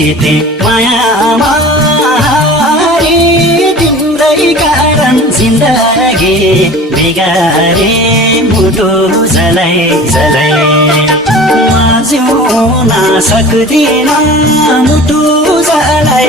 जिते मायामा तिम्रै कारण जिन्दगी बिगारे मुटु जलाई जलाई म जिउन सक्दिन मुटु जलाई